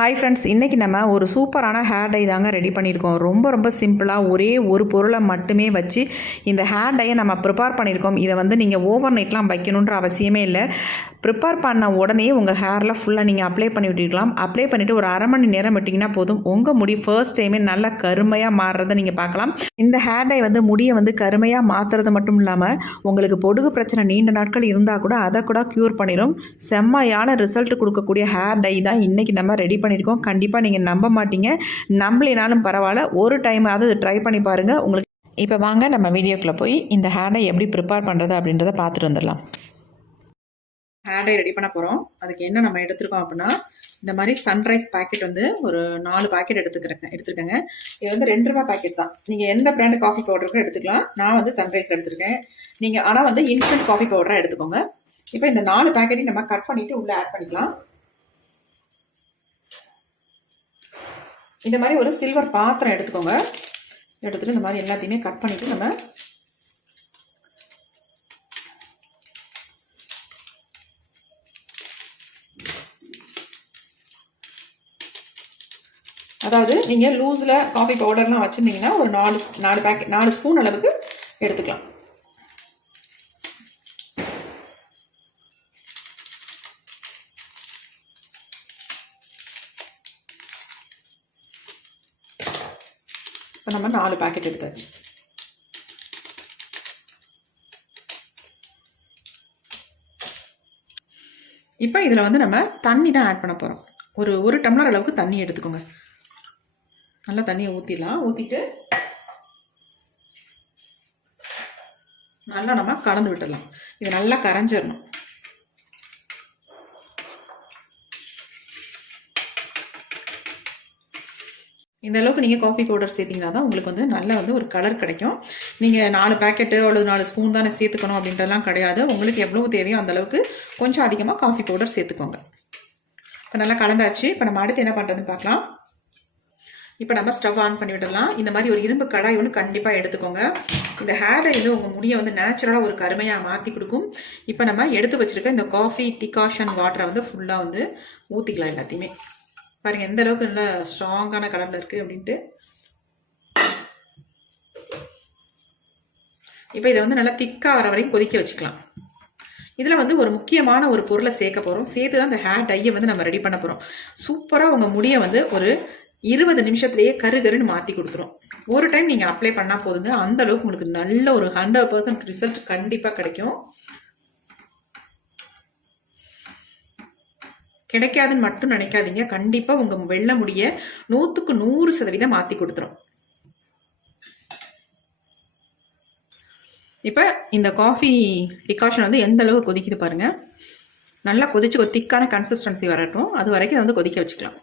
Hi friends, இன்றைக்கி நம்ம ஒரு சூப்பரான ஹேர் டை தாங்க ரெடி பண்ணியிருக்கோம். ரொம்ப சிம்பிளாக ஒரே ஒரு பொருளை மட்டுமே வச்சு இந்த ஹேர் டையை நம்ம ப்ரிப்பேர் பண்ணியிருக்கோம். இதை நீங்கள் ஓவர் நைட்லாம் வைக்கணுன்ற அவசியமே இல்லை. ப்ரிப்பேர் பண்ண உடனே உங்கள் ஹேரில் ஃபுல்லாக நீங்கள் அப்ளை பண்ணி விட்டுக்கலாம். அப்ளை பண்ணிவிட்டு ஒரு அரை மணி நேரம் விட்டிங்கன்னா போதும், உங்கள் முடி ஃபர்ஸ்ட் டைமே நல்லா கருமையாக மாறுறதை நீங்கள் பார்க்கலாம். இந்த ஹேர் டை முடியை கருமையாக மாற்றுறது மட்டும் இல்லாமல் உங்களுக்கு பொடுகு பிரச்சனை நீண்ட நாட்கள் இருந்தால் கூட அதை கூட க்யூர் பண்ணிடும். செம்மையான ரிசல்ட் கொடுக்கக்கூடிய ஹேர் டை தான் இன்றைக்கி நம்ம ரெடி பண்ணியிருக்கோம். கண்டிப்பாக நீங்கள் நம்ப மாட்டீங்க. நம்பலினாலும் பரவாயில்ல, ஒரு டைம் அது ட்ரை பண்ணி பாருங்கள். உங்களுக்கு இப்போ வாங்க நம்ம வீடியோக்குள்ளே போய் இந்த ஹேர் டை எப்படி ப்ரிப்பேர் பண்ணுறது அப்படின்றத பார்த்துட்டு வந்துடலாம். ஹேர் டை ரெடி பண்ண போகிறோம். அதுக்கு என்ன நம்ம எடுத்துருக்கோம் அப்படின்னா, இந்த மாதிரி சன்ரைஸ் பேக்கெட் ஒரு 4 பேக்கெட் எடுத்துருக்கேங்க. இது ₹2 பேக்கெட் தான். நீங்கள் எந்த பிராண்ட் காஃபி பவுடருக்கும் எடுத்துக்கலாம். நான் சன்ரைஸில் எடுத்துருக்கேன். நீங்கள் ஆனால் இன்ஸ்டன்ட் காஃபி பவுடராக எடுத்துக்கோங்க. இப்போ இந்த 4 பேக்கெட்டையும் நம்ம கட் பண்ணிவிட்டு உள்ளே ஆட் பண்ணிக்கலாம். இந்த மாதிரி ஒரு சில்வர் பாத்திரம் எடுத்துக்கோங்க. எடுத்துகிட்டு இந்த மாதிரி எல்லாத்தையுமே கட் பண்ணிவிட்டு நம்ம அதாவது நீங்கள் லூஸில் காஃபி பவுடர்லாம் வச்சுருந்தீங்கன்னா ஒரு 4 ஸ்பூன் அளவுக்கு எடுத்துக்கலாம். இப்போ நம்ம 4 பேக்கெட் எடுத்தாச்சு. இப்போ இதில் நம்ம தண்ணி தான் ஆட் பண்ண போகிறோம். ஒரு டம்ளர் அளவுக்கு தண்ணி எடுத்துக்கோங்க. நல்லா தண்ணியை ஊற்றிடலாம். ஊற்றிட்டு நல்லா நம்ம கலந்து விட்டுடலாம். இது நல்லா கரைஞ்சிடணும். இந்த அளவுக்கு நீங்கள் காஃபி பவுடர் சேர்த்திங்கன்னா தான் உங்களுக்கு நல்லா ஒரு கலர் கிடைக்கும். நீங்கள் 4 பேக்கெட்டு அல்லது 4 ஸ்பூன் தானே சேர்த்துக்கணும் அப்படின்றலாம் கிடையாது. உங்களுக்கு எவ்வளவு தேவையோ அந்தளவுக்கு கொஞ்சம் அதிகமாக காஃபி பவுடர் சேர்த்துக்கோங்க. இப்போ நல்லா கலந்தாச்சு. இப்போ நம்ம அடுத்து என்ன பண்ணுறதுன்னு பார்க்கலாம். இப்போ நம்ம ஸ்டவ் ஆன் பண்ணி விடலாம். இந்த மாதிரி ஒரு இரும்பு கடாய் கண்டிப்பாக எடுத்துக்கோங்க. இந்த ஹேர் டை உங்கள் முடியை நேச்சுரலாக ஒரு கருமையாக மாற்றி கொடுக்கும். இப்போ நம்ம எடுத்து வச்சுருக்க இந்த காஃபி டிகாஷன் வாட்டரை ஃபுல்லாக ஊற்றிக்கலாம். எல்லாத்தையுமே பாருங்கள் எந்த அளவுக்கு நல்லா ஸ்ட்ராங்கான கலரில் இருக்குது அப்படின்ட்டு. இப்போ இதை நல்லா திக்காக வர வரைக்கும் கொதிக்க வச்சுக்கலாம். இதில் ஒரு முக்கியமான ஒரு பொருளை சேர்க்க போகிறோம். சேர்த்து தான் இந்த ஹேர் டையை நம்ம ரெடி பண்ண போகிறோம். சூப்பராக உங்கள் முடியை ஒரு 20 நிமிஷத்துலேயே கருன்னு மாற்றி கொடுத்துரும். ஒரு டைம் நீங்கள் அப்ளை பண்ணால் போதுங்க. அந்த அளவுக்கு உங்களுக்கு நல்ல ஒரு 100% ரிசல்ட் கண்டிப்பாக கிடைக்கும். கிடைக்காதுன்னு மட்டும் நினைக்காதீங்க. கண்டிப்பாக உங்கள் வெள்ளை முடியை 100க்கு 100% மாற்றி கொடுத்துரும். இப்போ இந்த காஃபி டிகாஷன் எந்த அளவு கொதிக்குது பாருங்கள். நல்லா கொதிச்சு ஒரு திக்கான கன்சிஸ்டன்சி வரட்டும். அது வரைக்கும் அதை கொதிக்க வச்சுக்கலாம்.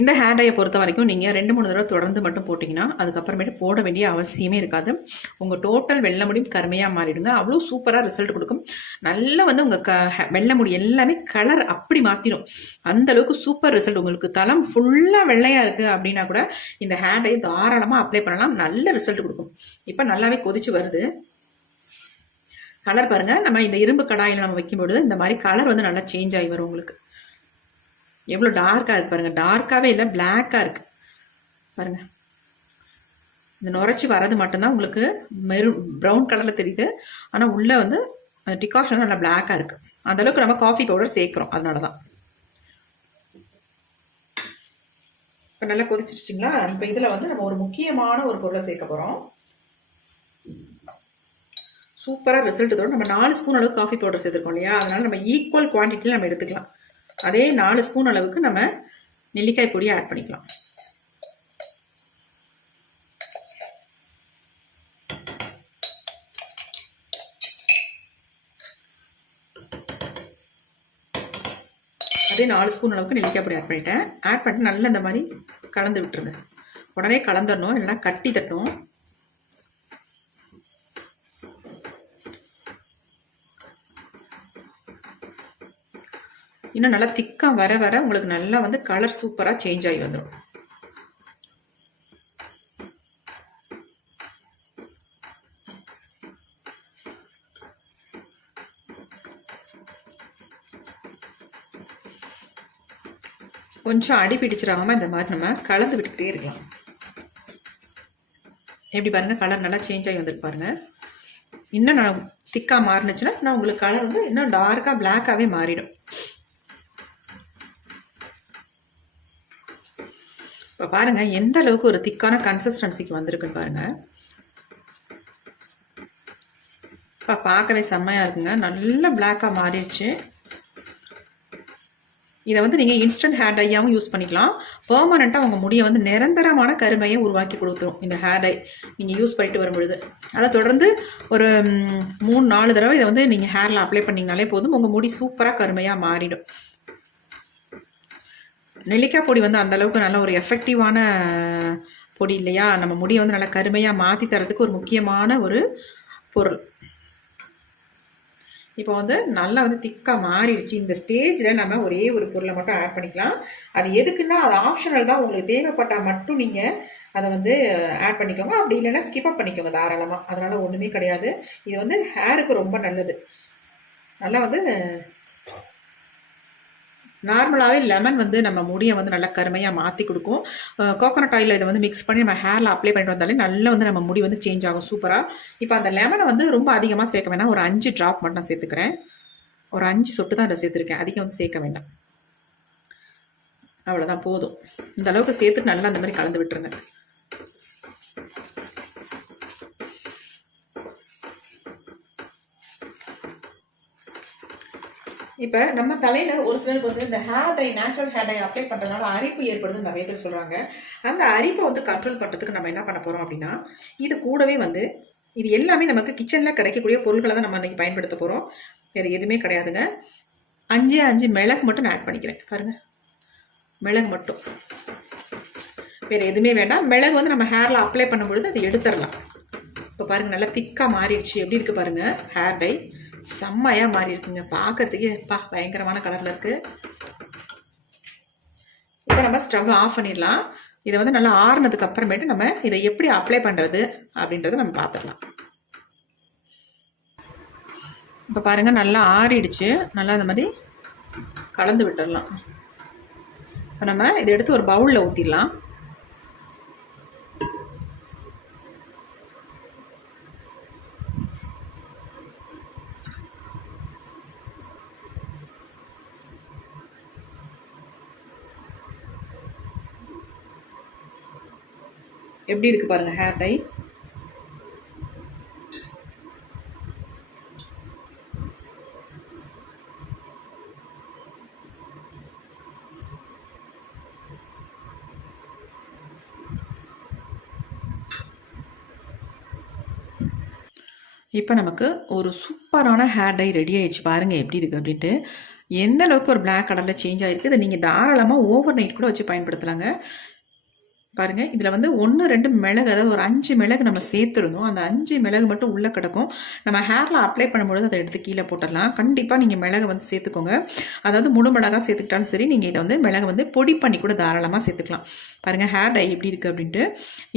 இந்த ஹேர் டையை பொறுத்த வரைக்கும் நீங்கள் 2-3 தடவை தொடர்ந்து மட்டும் போட்டிங்கன்னா அதுக்கப்புறமேட்டு போட வேண்டிய அவசியமே இருக்காது. உங்கள் டோட்டல் வெள்ளை முடியும் கருமையாக மாறிடுங்க. அவ்வளோ சூப்பராக ரிசல்ட் கொடுக்கும். நல்லா உங்கள் வெள்ளை முடி எல்லாமே கலர் அப்படி மாற்றிடும். அந்தளவுக்கு சூப்பர் ரிசல்ட். உங்களுக்கு தலம் ஃபுல்லாக வெள்ளையாக இருக்குது அப்படின்னா கூட இந்த ஹேர் டை தாராளமாக அப்ளை பண்ணலாம். நல்ல ரிசல்ட் கொடுக்கும். இப்போ நல்லாவே கொதிச்சு வருது. கலர் பாருங்கள். நம்ம இந்த இரும்பு கடாயில் நம்ம வைக்கும்போது இந்த மாதிரி கலர் நல்லா சேஞ்ச் ஆகி வரும். உங்களுக்கு எவ்வளோ டார்க்காக இருக்குது பாருங்கள். டார்க்காகவே இல்லை, பிளாக்காக இருக்குது பாருங்கள். இந்த நுரைச்சி வர்றது மட்டும்தான் உங்களுக்கு ப்ரௌன் கலரில் தெரியுது. ஆனால் உள்ளே டிகாஷன் நல்லா பிளாக்காக இருக்குது. அந்தளவுக்கு நம்ம காஃபி பவுடர் சேர்க்குறோம். அதனால தான். இப்போ நல்லா கொதிச்சிருச்சிங்களா. இப்போ இதில் நம்ம ஒரு முக்கியமான ஒரு பொருளை சேர்க்க போகிறோம். சூப்பராக ரிசல்ட் தரும். நம்ம 4 ஸ்பூன் அளவுக்கு காஃபி பவுடர் சேர்த்துருக்கோம் இல்லையா. அதனால் நம்ம ஈக்குவல் குவான்டிட்டியில் நம்ம எடுத்துக்கலாம். அதே 4 ஸ்பூன் அளவுக்கு நம்ம நெல்லிக்காய் பொடியை ஆட் பண்ணிக்கலாம். அதே 4 ஸ்பூன் அளவுக்கு நெல்லிக்காய் பொடி ஆட் பண்ணிட்டேன். ஆட் பண்ணிட்டு நல்லா இந்த மாதிரி கலந்து விட்டுருங்க. உடனே கலந்துடணும், இல்லைன்னா கட்டி தட்டும். இன்னும் நல்லா திக்காக வர வர உங்களுக்கு நல்லா கலர் சூப்பராக சேஞ்ச் ஆகி வந்துடும். கொஞ்சம் அடி பிடிச்சிடாமல் இந்த மாதிரி நம்ம கலந்து விட்டுக்கிட்டே இருக்கலாம். எப்படி பாருங்கள், கலர் நல்லா சேஞ்ச் ஆகி வந்துருக்கு பாருங்கள். இன்னும் நான் திக்காக மாறினுச்சுன்னா நான் உங்களுக்கு கலர் வந்து இன்னும் டார்க்காக பிளாக்காகவே மாறிடும். இப்போ பாருங்கள் எந்த அளவுக்கு ஒரு திக்கான கன்சிஸ்டன்சிக்கு வந்திருக்குன்னு பாருங்கள். இப்போ பார்க்கவே செம்மையாக இருக்குங்க, நல்ல பிளாக்காக மாறிடுச்சு. இதை வந்து நீங்கள் இன்ஸ்டன்ட் ஹேர் டையாகவும் யூஸ் பண்ணிக்கலாம். பெர்மனெண்ட்டாக உங்கள் முடியை வந்து நிரந்தரமான கருமையை உருவாக்கி கொடுத்துரும் இந்த ஹேர் டை நீங்கள் யூஸ் பண்ணிட்டு வரும்பொழுது. அதை தொடர்ந்து ஒரு 3-4 தடவை இதை வந்து நீங்கள் ஹேரில் அப்ளை பண்ணிங்கனாலே போதும், உங்கள் முடி சூப்பராக கருமையாக மாறிடும். நெல்லிக்காய் பொடி வந்து அந்தளவுக்கு நல்ல ஒரு எஃபெக்டிவான பொடி இல்லையா, நம்ம முடியை வந்து நல்லா கருமையாக மாற்றி தரதுக்கு ஒரு முக்கியமான ஒரு பொருள். இப்போ வந்து நல்லா வந்து திக்காக மாறிடுச்சு. இந்த ஸ்டேஜில் நம்ம ஒரே ஒரு பொருளை மட்டும் ஆட் பண்ணிக்கலாம். அது எதுக்குன்னா அது ஆப்ஷனல் தான், உங்களுக்கு தேவைப்பட்டால் மட்டும் நீங்கள் அதை வந்து ஆட் பண்ணிக்கோங்க, அப்படி இல்லைன்னா ஸ்கிப்அப் பண்ணிக்கோங்க தாராளமாக, அதனால் ஒன்றுமே கிடையாது. இது வந்து ஹேருக்கு ரொம்ப நல்லது. நல்லா வந்து நார்மலாகவே லெமன் வந்து நம்ம முடியை வந்து நல்லா கருமையாக மாற்றி கொடுக்கும். கோகோனட் ஆயில் இதை வந்து மிக்ஸ் பண்ணி நம்ம ஹேரில் அப்ளை பண்ணிட்டு வந்தாலே நல்லா வந்து நம்ம முடி வந்து சேஞ்ச் ஆகும் சூப்பராக. இப்போ அந்த லெமனை வந்து ரொம்ப அதிகமாக சேர்க்க வேண்டாம், ஒரு 5 ட்ராப் மட்டும் நான் சேர்த்துக்கிறேன். ஒரு 5 சொட்டு தான் அதை சேர்த்துருக்கேன், அதிகம் வந்து சேர்க்க வேண்டாம். அவ்வளோதான் போதும். இந்த அளவுக்கு சேர்த்துட்டு நல்லா அந்த மாதிரி கலந்து விட்டுருங்க. இப்போ நம்ம தலையில் ஒரு சிலருக்கு வந்து இந்த hair dye, natural hair dye apply பண்ணுறதுனால அரிப்பு ஏற்படுதுன்னு நிறைய பேர் சொல்கிறாங்க. அந்த அரிப்பை வந்து கண்ட்ரோல் பண்ணுறதுக்கு நம்ம என்ன பண்ண போகிறோம் அப்படின்னா, இது கூடவே வந்து இது எல்லாமே நமக்கு கிச்சனில் கிடைக்கக்கூடிய பொருட்களை தான் நம்ம இன்றைக்கி பயன்படுத்த போகிறோம், வேறு எதுவுமே கிடையாதுங்க. 5 மிளகு மட்டும் நான் ஆட் பண்ணிக்கிறேன் பாருங்கள், மிளகு மட்டும், வேறு எதுவுமே வேண்டாம். மிளகு வந்து நம்ம ஹேரில் அப்ளை பண்ணும்பொழுது அதை எடுத்துடலாம். இப்போ பாருங்கள் நல்லா திக்காக மாறிடுச்சு, எப்படி இருக்குது பாருங்கள், ஹேர் டை செம்மையாக மாறி இருக்குங்க, பார்க்கறதுக்கே பயங்கரமான கலரில் இருக்குது. இப்போ நம்ம ஸ்டவ் ஆஃப் பண்ணிடலாம். இதை வந்து நல்லா ஆறுனதுக்கு அப்புறமேட்டு நம்ம இதை எப்படி அப்ளை பண்ணுறது அப்படின்றத நம்ம பார்த்துடலாம். இப்போ பாருங்கள் நல்லா ஆறிடுச்சு, நல்லா அந்த மாதிரி கலந்து விட்டுடலாம். இப்போ நம்ம இதை எடுத்து ஒரு பவுலில் ஊற்றிடலாம். எப்படி இருக்குது பாருங்கள் ஹேர் டை. இப்போ நமக்கு ஒரு சூப்பரான ஹேர் டை ரெடி ஆகிடுச்சு. பாருங்கள் எப்படி இருக்குது அப்படின்ட்டு, எந்த அளவுக்கு ஒரு பிளாக் கலரில் சேஞ்ச் ஆகிருக்கு. இதை நீங்கள் தாராளமாக ஓவர் நைட் கூட வச்சு பயன்படுத்தலாங்க. பாருங்கள் இதில் வந்து 1-2 மிளகு, அதாவது ஒரு 5 மிளகு நம்ம சேர்த்துருந்தோம். அந்த 5 மிளகு மட்டும் உள்ளே கிடக்கும். நம்ம ஹேரில் அப்ளை பண்ணும்பொழுது அதை எடுத்து கீழே போட்டுடலாம். கண்டிப்பாக நீங்கள் மிளகு வந்து சேர்த்துக்கோங்க. அதாவது முழு மிளகாக சேர்த்துக்கிட்டாலும் சரி, நீங்கள் இதை வந்து மிளகு வந்து பொடி பண்ணி கூட தாராளமாக சேர்த்துக்கலாம். பாருங்கள் ஹேர் டை எப்படி இருக்குது அப்படின்ட்டு.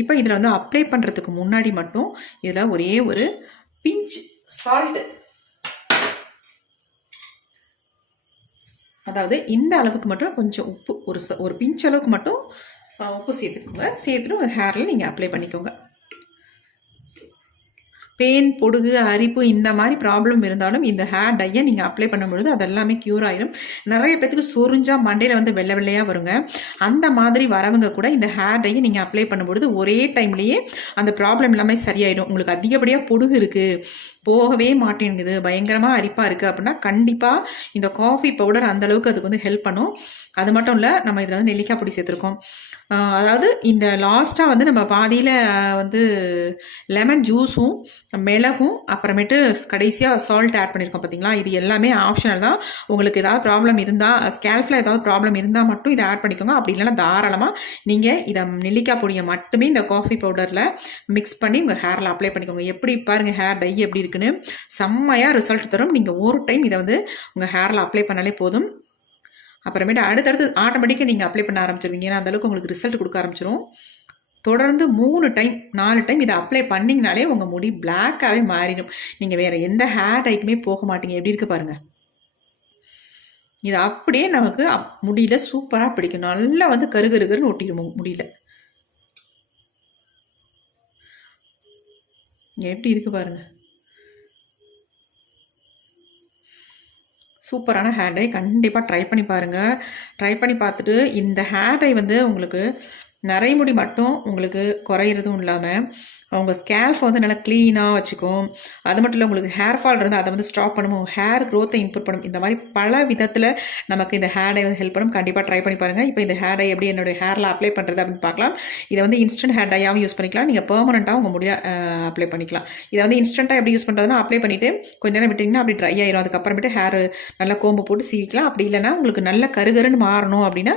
இப்போ இதில் வந்து அப்ளை பண்ணுறதுக்கு முன்னாடி மட்டும் இதில் ஒரே ஒரு பிஞ்ச் சால்ட்டு, அதாவது இந்த அளவுக்கு மட்டும் கொஞ்சம் உப்பு, ஒரு பிஞ்ச் அளவுக்கு மட்டும் உப்பு சேர்த்துக்கோங்க. சேர்த்துட்டு ஹேரில் நீங்கள் அப்ளை பண்ணிக்கோங்க. பெயின், பொடுகு, அரிப்பு இந்த மாதிரி ப்ராப்ளம் இருந்தாலும் இந்த ஹேர் டையை நீங்கள் அப்ளை பண்ணும்பொழுது அதெல்லாமே க்யூர் ஆயிடும். நிறைய பேத்துக்கு சொரிஞ்சால் மண்டையில் வந்து வெள்ளை வெள்ளையாக வருங்க. அந்த மாதிரி வரவங்க கூட இந்த ஹேர் டையை நீங்கள் அப்ளை பண்ணும்பொழுது ஒரே டைம்லேயே அந்த ப்ராப்ளம் எல்லாமே சரியாயிடும். உங்களுக்கு அதிகப்படியாக பொடுகு இருக்குது, போகவே மாட்டேங்குது, பயங்கரமாக அரிப்பாக இருக்குது அப்படின்னா கண்டிப்பாக இந்த காஃபி பவுடர் அந்தளவுக்கு அதுக்கு வந்து ஹெல்ப் பண்ணும். அது மட்டும் இல்லை, நம்ம இதில் வந்து நெல்லிக்காய் பொடி சேர்த்துருக்கோம். அதாவது இந்த லாஸ்ட்டாக வந்து நம்ம பாதியில் வந்து லெமன் ஜூஸும் மிளகும் அப்புறமேட்டு கடைசியாக சால்ட் ஆட் பண்ணியிருக்கோம் பார்த்தீங்களா. இது எல்லாமே ஆப்ஷனல் தான். உங்களுக்கு ஏதாவது ப்ராப்ளம் இருந்தால், ஸ்கேல்ஃபில் ஏதாவது ப்ராப்ளம் இருந்தால் மட்டும் இதை ஆட் பண்ணிக்கோங்க. அப்படி இல்லைன்னா தாராளமாக நீங்கள் இதை நெல்லிக்காய் பொடியை மட்டுமே இந்த காஃபி பவுடரில் மிக்ஸ் பண்ணி உங்கள் ஹேரில் அப்ளை பண்ணிக்கோங்க. எப்படி பாருங்கள் ஹேர் டை எப்படி இருக்குன்னு, செம்மையாக ரிசல்ட் தரும். நீங்கள் ஒரு டைம் இதை வந்து உங்கள் ஹேரில் அப்ளை பண்ணாலே போதும். அப்புறமேட்டு அடுத்தடுத்து ஆட்டோமேட்டிக்காக நீங்கள் அப்ளை பண்ண ஆரம்பிச்சிருவீங்க. ஏன்னா அந்தளவுக்கு உங்களுக்கு ரிசல்ட் கொடுக்க ஆரம்பிச்சிடும். தொடர்ந்து 3 டைம் 4 டைம் இதை அப்ளை பண்ணிங்கனாலே உங்கள் முடி பிளாக்காகவே மாறிடும். நீங்கள் வேறு எந்த ஹேர் டைக்குமே போக மாட்டீங்க. எப்படி இருக்குது பாருங்கள். இது அப்படியே நமக்கு முடியல சூப்பராக பிடிக்கும். நல்லா வந்து கருகருன்னு ஒட்டிடும் முடியல. எப்படி இருக்குது பாருங்கள். சூப்பரான ஹேர் டை. கண்டிப்பாக ட்ரை பண்ணி பாருங்கள். ட்ரை பண்ணி பார்த்துட்டு இந்த ஹேர் டை வந்து உங்களுக்கு நரைமுடி மட்டும் உங்களுக்கு குறையிறதும் இல்லாமல் அவங்க ஸ்கேல்ஃபை வந்து நல்லா க்ளீனாக வச்சுக்கும். அது மட்டும் இல்லை, உங்களுக்கு ஹேர் ஃபால் இருந்தால் அதை வந்து ஸ்டாப் பண்ணும், ஹேர் க்ரோத்தை இம்ப்ரூவ் பண்ணும். இந்த மாதிரி பல விதத்தில் நமக்கு இந்த ஹேர் டை வந்து ஹெல்ப் பண்ணும். கண்டிப்பாக ட்ரை பண்ணி பாருங்கள். இப்போ இந்த ஹேர் டை எப்படி என்னுடைய ஹேரில் அப்ளை பண்ணுறது அப்படின்னு பார்க்கலாம். இதை வந்து இன்ஸ்டன்ட் ஹேர் டையாகவும் யூஸ் பண்ணிக்கலாம், நீங்கள் பெர்மனெண்ட்டாக உங்கள் முடிய அப்ளை பண்ணிக்கலாம். இதை வந்து இன்ஸ்டண்ட்டாக எப்படி யூஸ் பண்ணுறதுனா, அப்ளை பண்ணிவிட்டு கொஞ்ச நேரம் விட்டிங்கன்னா அப்படி ட்ரை ஆயிரும். அதுக்கப்புறமேட்டு ஹேர் நல்லா கோம்பு போட்டு சீவிக்கலாம். அப்படி இல்லைனா உங்களுக்கு நல்ல கருகருன்னு மாறணும் அப்படின்னா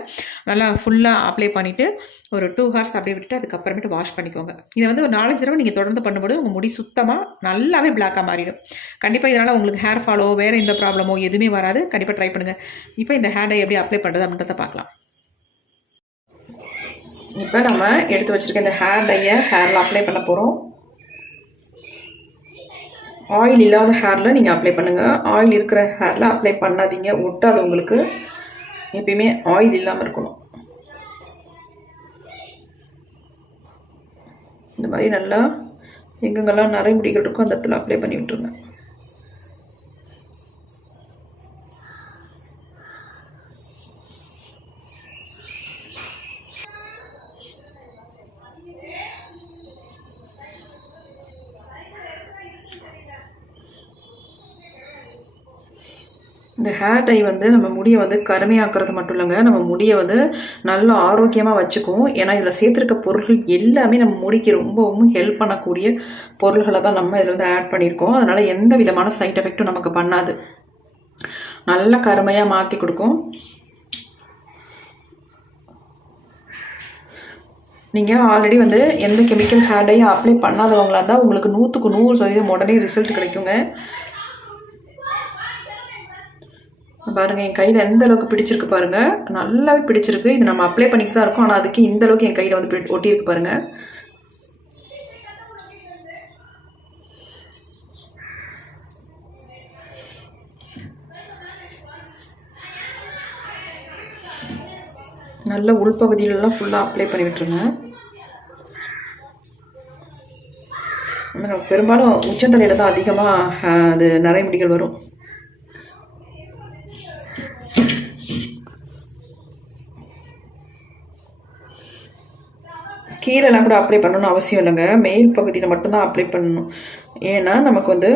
நல்லா ஃபுல்லாக அப்ளை பண்ணிவிட்டு ஒரு 2 hours அப்படியே விட்டுட்டு அதுக்கப்புறமேட்டு வாஷ் பண்ணிக்கோங்க. இதை வந்து ஒரு 4-5 தடவை நீங்கள் தொடர்ந்து பண்ணும்போது உங்கள் முடி சுத்தமாக நல்லாவே பிளாக்காக மாறிடும். கண்டிப்பாக இதனால் உங்களுக்கு ஹேர் ஃபாலோ வேறு எந்த ப்ராப்ளமோ எதுவுமே வராது. கண்டிப்பாக ட்ரை பண்ணுங்கள். இப்போ இந்த ஹேர் டை எப்படி அப்ளை பண்ணுறது அப்படின்றத பார்க்கலாம். இப்போ நம்ம எடுத்து வச்சுருக்க இந்த ஹேர் டையை ஹேரில் அப்ளை பண்ண போகிறோம். ஆயில் இல்லாத ஹேரில் நீங்கள் அப்ளை பண்ணுங்கள். ஆயில் இருக்கிற ஹேரில் அப்ளை பண்ணாதீங்க, ஒட்டாது உங்களுக்கு. எப்பயுமே ஆயில் இல்லாமல் இருக்கணும். இந்த மாதிரி நல்லா எங்கெங்கெல்லாம் நரைமுடிகள் இருக்கும் அந்த இடத்துல அப்ளை பண்ணி விட்டுருங்க. இந்த ஹேர் டை வந்து நம்ம முடியை வந்து கருமையாக்குறது மட்டும் இல்லைங்க, நம்ம முடியை வந்து நல்லா ஆரோக்கியமாக வச்சுக்கும். ஏன்னா இதில் சேர்த்துருக்க பொருட்கள் எல்லாமே நம்ம முடிக்கு ரொம்பவும் ஹெல்ப் பண்ணக்கூடிய பொருள்களை தான் நம்ம இதில் வந்து ஆட் பண்ணியிருக்கோம். அதனால் எந்த விதமான சைட் எஃபெக்ட்டும் நமக்கு பண்ணாது, நல்ல கருமையாக மாற்றி கொடுக்கும். நீங்கள் ஆல்ரெடி வந்து எந்த கெமிக்கல் ஹேர் டையும் அப்ளை பண்ணாதவங்களாக இருந்தால் உங்களுக்கு 100க்கு 100% உடனே ரிசல்ட் கிடைக்குங்க. பாருங்கள், என் கையில் எந்த அளவுக்கு பிடிச்சிருக்கு பாருங்கள், நல்லாவே பிடிச்சிருக்கு. இது நம்ம அப்ளை பண்ணிட்டு தான் இருக்கோம், ஆனால் அதுக்கு இந்த அளவுக்கு என் கையில் வந்து ஒட்டியிருக்கு பாருங்கள். நல்ல உள்பகுதியிலலாம் ஃபுல்லாக அப்ளை பண்ணி விட்டுருங்க. பெரும்பாலும் உச்சந்தலையில் தான் அதிகமாக அது நரைமுடிகள் வரும். கீழெல்லாம் கூட அப்ளை பண்ணணும்னு அவசியம் இல்லைங்க, மேல் பகுதியில் மட்டும்தான் அப்ளை பண்ணணும். ஏன்னா நமக்கு வந்து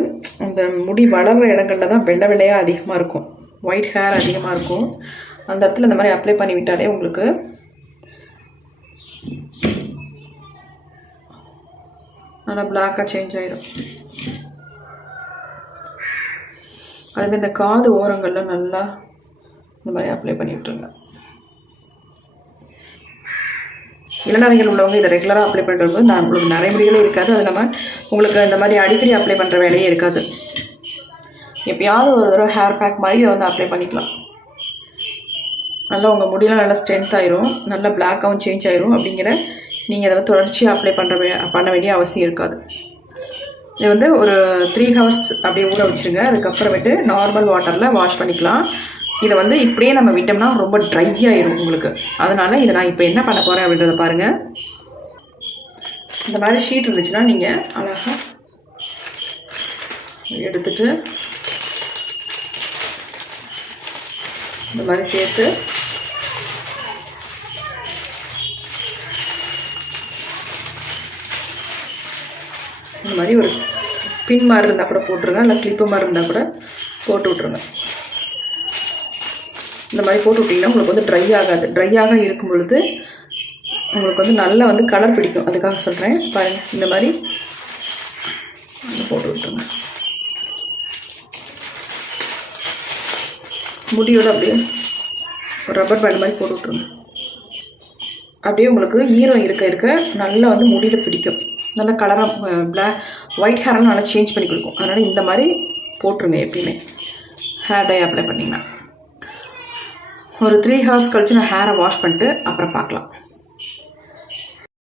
அந்த முடி வளர்கிற இடங்களில் தான் வெள்ளை வெள்ளையாக அதிகமாக இருக்கும், ஒயிட் ஹேர் அதிகமாக இருக்கும். அந்த இடத்துல இந்த மாதிரி அப்ளை பண்ணி விட்டாலே உங்களுக்கு நல்லா பிளாக்காக சேஞ்ச் ஆகிடும். அதுமாதிரி இந்த காது ஓரங்களில் நல்லா இந்த மாதிரி அப்ளை பண்ணி விட்டுருங்க. இளநரைகள் உள்ளவங்க இதை ரெகுலராக அப்ளை பண்ணிட்டு வரும்போது நான் உங்களுக்கு நரைமுடிகளே இருக்காது. அது இல்லாமல் உங்களுக்கு இந்த மாதிரி அடிக்கடி அப்ளை பண்ணுற வேலையே இருக்காது. எப்பயாவது ஒரு தடவை ஹேர் பேக் மாதிரி இதை வந்து அப்ளை பண்ணிக்கலாம். நல்லா உங்கள் முடியெலாம் நல்லா ஸ்ட்ரென்த் ஆயிரும், நல்லா பிளாக்காகவும் சேஞ்ச் ஆயிரும். அப்படிங்கிற நீங்கள் இதை வந்து தொடர்ச்சியாக அப்ளை பண்ண வேண்டிய அவசியம் இருக்காது. இது வந்து ஒரு 3 hours அப்படியே ஊற வச்சுருங்க. அதுக்கப்புறமேட்டு நார்மல் வாட்டரில் வாஷ் பண்ணிக்கலாம். இதை வந்து இப்படியே நம்ம விட்டோம்னா ரொம்ப ட்ரை ஆயிரும் உங்களுக்கு. அதனால் இதை நான் இப்போ என்ன பண்ண போகிறேன் அப்படின்றத பாருங்கள். இந்த மாதிரி ஷீட் இருந்துச்சுன்னா நீங்கள் அழகாக எடுத்துட்டு இந்த மாதிரி சேர்த்து இந்த மாதிரி ஒரு பின் மாதிரி இருந்தால் கூட போட்டுருங்க, இல்லை கிளிப்பு மாதிரி இருந்தால் கூட போட்டு விட்ருங்க. இந்த மாதிரி போட்டு விட்டிங்கன்னா உங்களுக்கு வந்து ட்ரை ஆகாது. ட்ரையாக இருக்கும் பொழுது உங்களுக்கு வந்து நல்லா வந்து கலர் பிடிக்கும். அதுக்காக சொல்கிறேன் பாருங்கள். இந்த மாதிரி போட்டு விட்டுருங்க. முடியோடு அப்படியே ஒரு ரப்பர் பேண்ட் மாதிரி போட்டு விட்ருங்க. அப்படியே உங்களுக்கு ஈரம் இருக்க நல்லா வந்து முடியில் பிடிக்கும். நல்லா கலராக ஒயிட் ஹேரெல்லாம் நல்லா சேஞ்ச் பண்ணி கொடுக்கும். அதனால் இந்த மாதிரி போட்டுருங்க எப்பயுமே ஹேர் டை அப்ளை பண்ணிங்கன்னா. ஒரு 3 hours கழித்து நான் ஹேரை வாஷ் பண்ணிட்டு அப்புறம் பார்க்கலாம்.